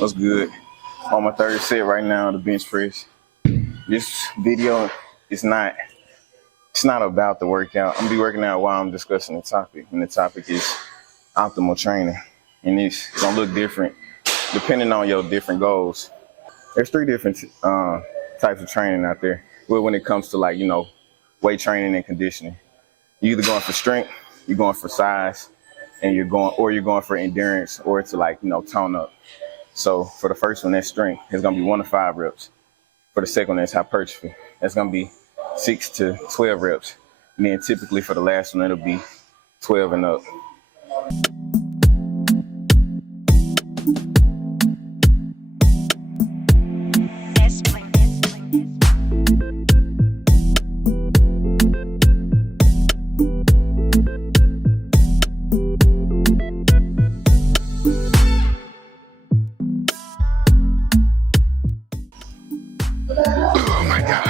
What's good? On my third set right now, the bench press. This video is not, it's not about the workout. I'm gonna be working out while I'm discussing the topic, and the topic is optimal training. And it's gonna look different depending on your different goals. There's three different types of training out there. Well, when it comes to weight training and conditioning, you're either going for strength, you're going for size, and you're going for endurance, or to tone up. So for the first one, that's strength. It's gonna be 1 to 5 reps. For the second one, that's hypertrophy. That's gonna be 6 to 12 reps. And then typically for the last one, it'll be 12 and up. Oh my God.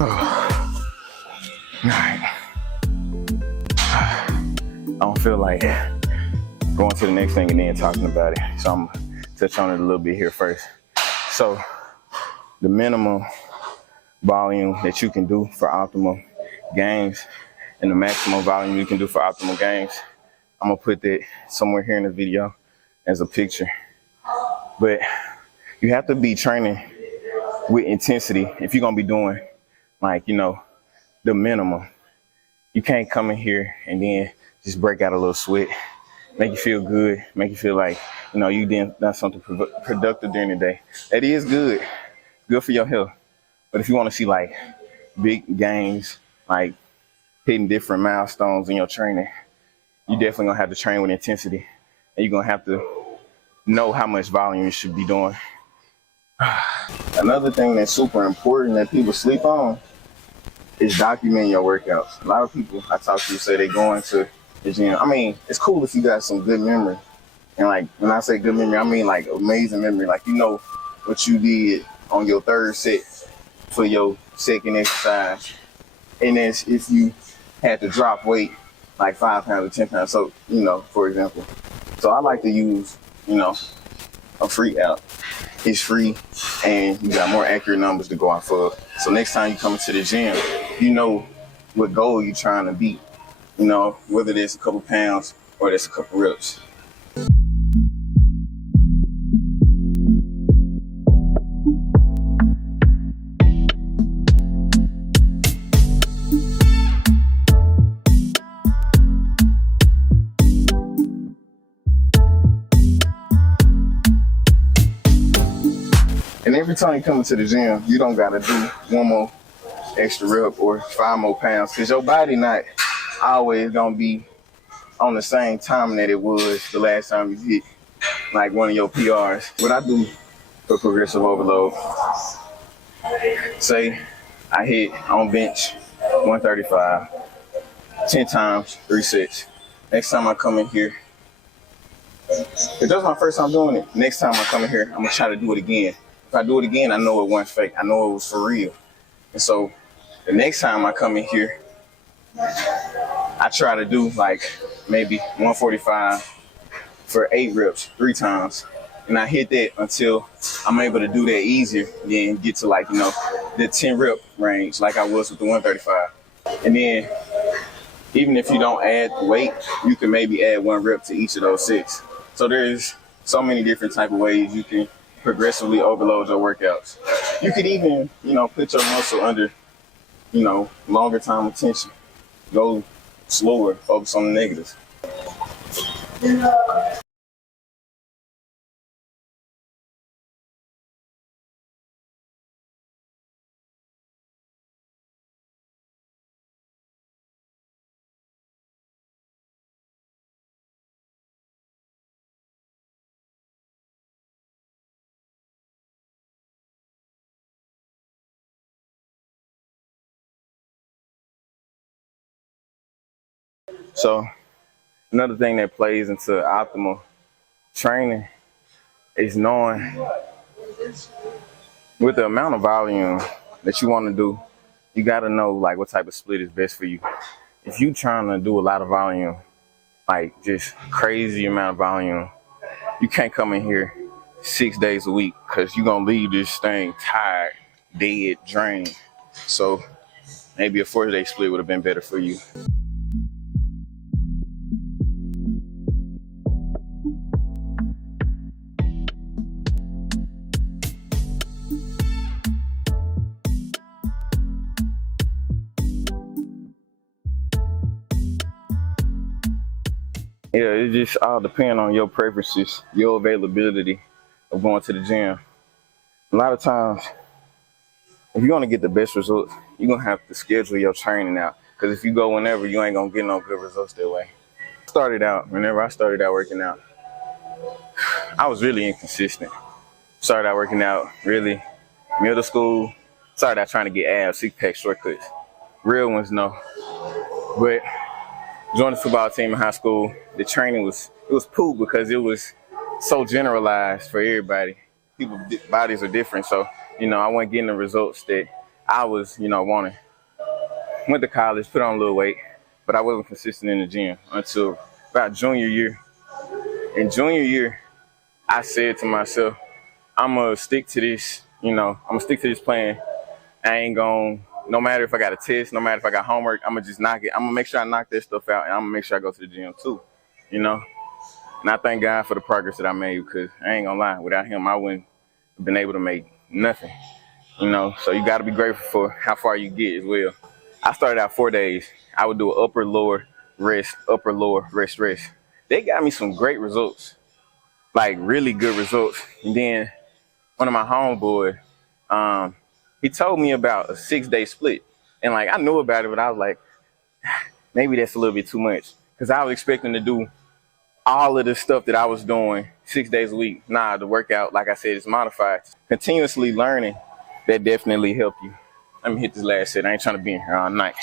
Oh. All right. I don't feel like going to the next thing and then talking about it. So I'm gonna touch on it a little bit here first. So the minimum volume that you can do for optimal gains and the maximum volume you can do for optimal gains, I'm gonna put that somewhere here in the video as a picture. But you have to be training with intensity if you're gonna be doing the minimum. You can't come in here and then just break out a little sweat, make you feel good, make you feel like you done something productive during the day. That is good for your health. But if you want to see big gains, hitting different milestones in your training, you definitely gonna have to train with intensity, and you're gonna have to know how much volume you should be doing. Another thing that's super important that people sleep on is documenting your workouts. A lot of people I talk to say they going to the gym. I mean, it's cool if you got some good memory. And when I say good memory, I mean amazing memory. You know what you did on your third set for your second exercise. And that's if you had to drop weight 5 pounds or 10 pounds. So, for example. So I like to use, a free app. It's free and you got more accurate numbers to go off of. So next time you come into the gym, you know what goal you're trying to beat. Whether there's a couple pounds or there's a couple reps. And every time you come into the gym, you don't gotta do 1 more extra rep or 5 more pounds, because your body not always gonna be on the same time that it was the last time you hit one of your PRs. What I do for progressive overload, say I hit on bench 135, 10 times, 3 sets. Next time I come in here, if that's my first time doing it, next time I come in here, I'm gonna try to do it again. If I do it again, I know it wasn't fake. I know it was for real. And so the next time I come in here, I try to do maybe 145 for 8 reps, 3 times. And I hit that until I'm able to do that easier, then get to the 10 rep range like I was with the 135. And then even if you don't add the weight, you can maybe add 1 rep to each of those 6. So there's so many different type of ways you can progressively overload your workouts. You could even, put your muscle under, longer time attention. Go slower, focus on the negatives. So another thing that plays into optimal training is knowing with the amount of volume that you want to do, you got to know what type of split is best for you. If you trying to do a lot of volume, just crazy amount of volume, You can't come in here 6 days a week because you're gonna leave this thing tired, dead, drained. So maybe a 4-day split would have been better for you. Yeah, it just all depends on your preferences, your availability of going to the gym. A lot of times, if you're gonna get the best results, you're gonna have to schedule your training out. Because if you go whenever, you ain't gonna get no good results that way. Whenever I started out working out, I was really inconsistent. Started out working out really middle school. Started out trying to get abs, six-pack shortcuts. Real ones, no. But joined the football team in high school. The training was cool because it was so generalized for everybody. People's bodies are different, so I wasn't getting the results that I was wanting. Went to college, put on a little weight, but I wasn't consistent in the gym until about junior year. In junior year, I said to myself, I'm gonna stick to this. I'm gonna stick to this plan. I ain't gonna. No matter if I got a test, no matter if I got homework, I'm gonna just knock it. I'm gonna make sure I knock that stuff out, and I'm gonna make sure I go to the gym too, And I thank God for the progress that I made, because I ain't gonna lie, without him, I wouldn't have been able to make nothing, So you gotta be grateful for how far you get as well. I started out 4 days. I would do an upper, lower, rest, upper, lower, rest, rest. They got me some great results, like really good results. And then one of my homeboys, he told me about a 6-day split. And I knew about it, but I was like, maybe that's a little bit too much. Because I was expecting to do all of the stuff that I was doing 6 days a week. Nah, the workout, like I said, is modified. Continuously learning, that definitely helped you. Let me hit this last set. I ain't trying to be in here all night.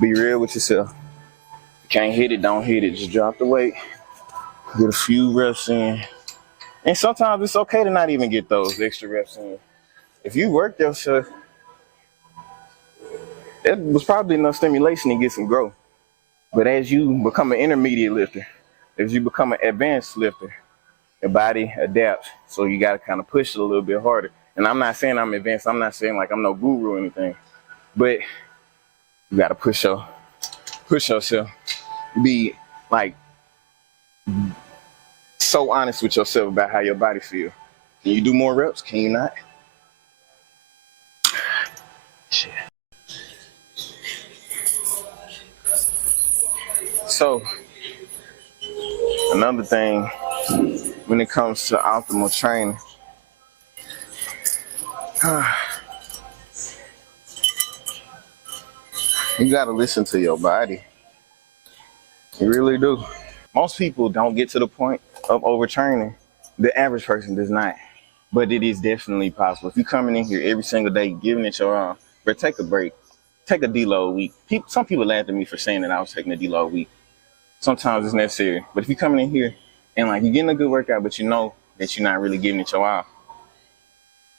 Be real with yourself. You can't hit it, don't hit it. Just drop the weight. Get a few reps in. And sometimes it's okay to not even get those extra reps in. If you work yourself, that was probably enough stimulation to get some growth. But as you become an intermediate lifter, as you become an advanced lifter, your body adapts. So you got to kind of push it a little bit harder. And I'm not saying I'm advanced. I'm not saying I'm no guru or anything. But you got to push yourself. Be so honest with yourself about how your body feels. Can you do more reps? Can you not? Shit. So, another thing when it comes to optimal training, you gotta listen to your body. You really do. Most people don't get to the point of overtraining. The average person does not. But it is definitely possible. If you're coming in here every single day, giving it your all, but take a break. Take a deload week. Some people laughed at me for saying that I was taking a deload week. Sometimes it's necessary. But if you're coming in here and you're getting a good workout, but you know that you're not really giving it your all,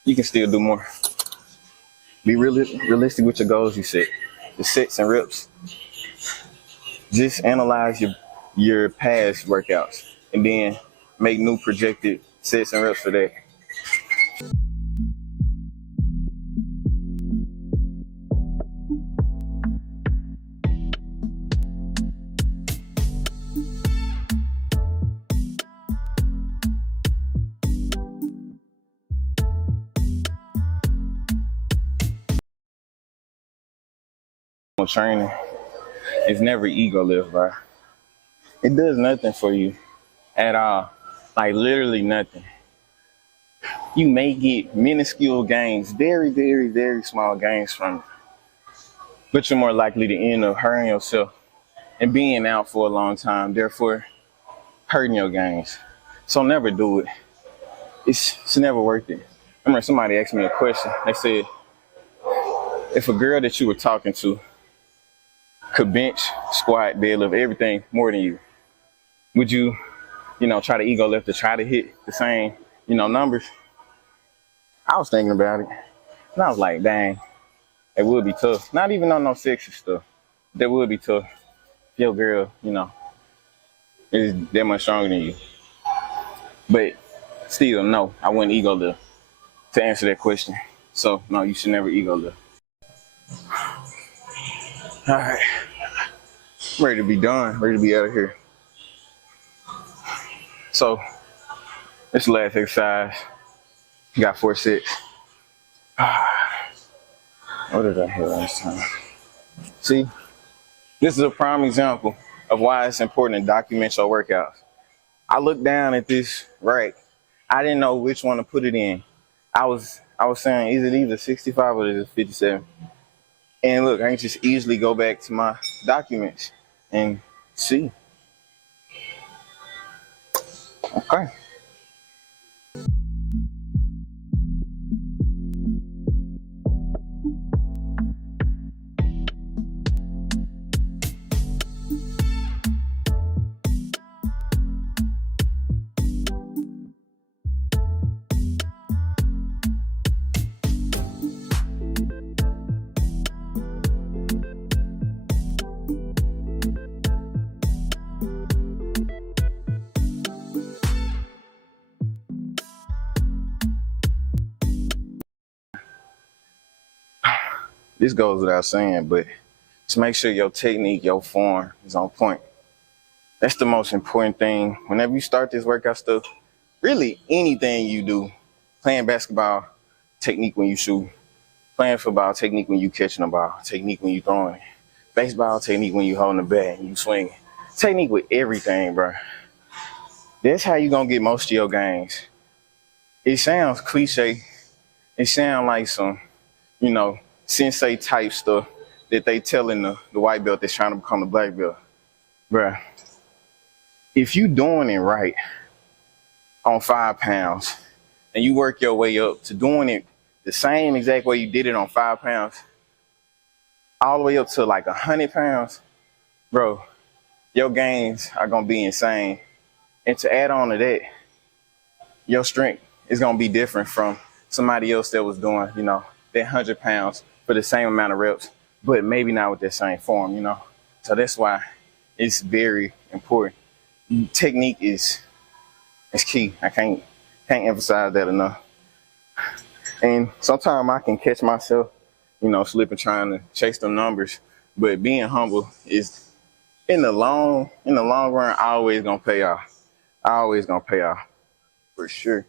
you can still do more. Be realistic with your goals you set. The sets and reps. Just analyze your past workouts and then make new projected sets and reps for that. Training is never ego lift, bro. It does nothing for you at all. Literally nothing. You may get minuscule gains, very, very, very small gains from it. But you're more likely to end up hurting yourself and being out for a long time, therefore hurting your gains. So never do it. It's never worth it. I remember somebody asked me a question. They said, if a girl that you were talking to could bench, squat, deadlift, everything more than you, would you try to ego lift to try to hit the same, numbers. I was thinking about it, and I was like, dang, it would be tough. Not even on no sexy stuff. That would be tough. Your girl, is that much stronger than you. But still, no, I wouldn't ego lift to answer that question. So, no, you should never ego lift. All right, I'm ready to be done, ready to be out of here. So, this last exercise, got 4 sets. What did I hit last time? See, this is a prime example of why it's important to document your workouts. I looked down at this rack. I didn't know which one to put it in. I was saying, is it either 65 or is it 57? And look, I can just easily go back to my documents and see. Okay. This goes without saying, but just make sure your technique, your form is on point. That's the most important thing. Whenever you start this workout stuff, really anything you do, playing basketball, technique when you shoot, playing football, technique when you catching the ball, technique when you throwing it, baseball, technique when you holding the bat and you swinging, technique with everything, bro. That's how you gonna get most of your gains. It sounds cliche. It sounds like some, sensei type stuff that they telling the white belt that's trying to become the black belt. Bruh, if you doing it right on 5 pounds and you work your way up to doing it the same exact way you did it on 5 pounds, all the way up to like 100 pounds, bro, your gains are gonna be insane. And to add on to that, your strength is gonna be different from somebody else that was doing, that 100 pounds for the same amount of reps, but maybe not with that same form, So that's why it's very important. Technique is key. I can't emphasize that enough. And sometimes I can catch myself, slipping trying to chase the numbers, but being humble is in the long run always gonna pay off. Always gonna pay off for sure.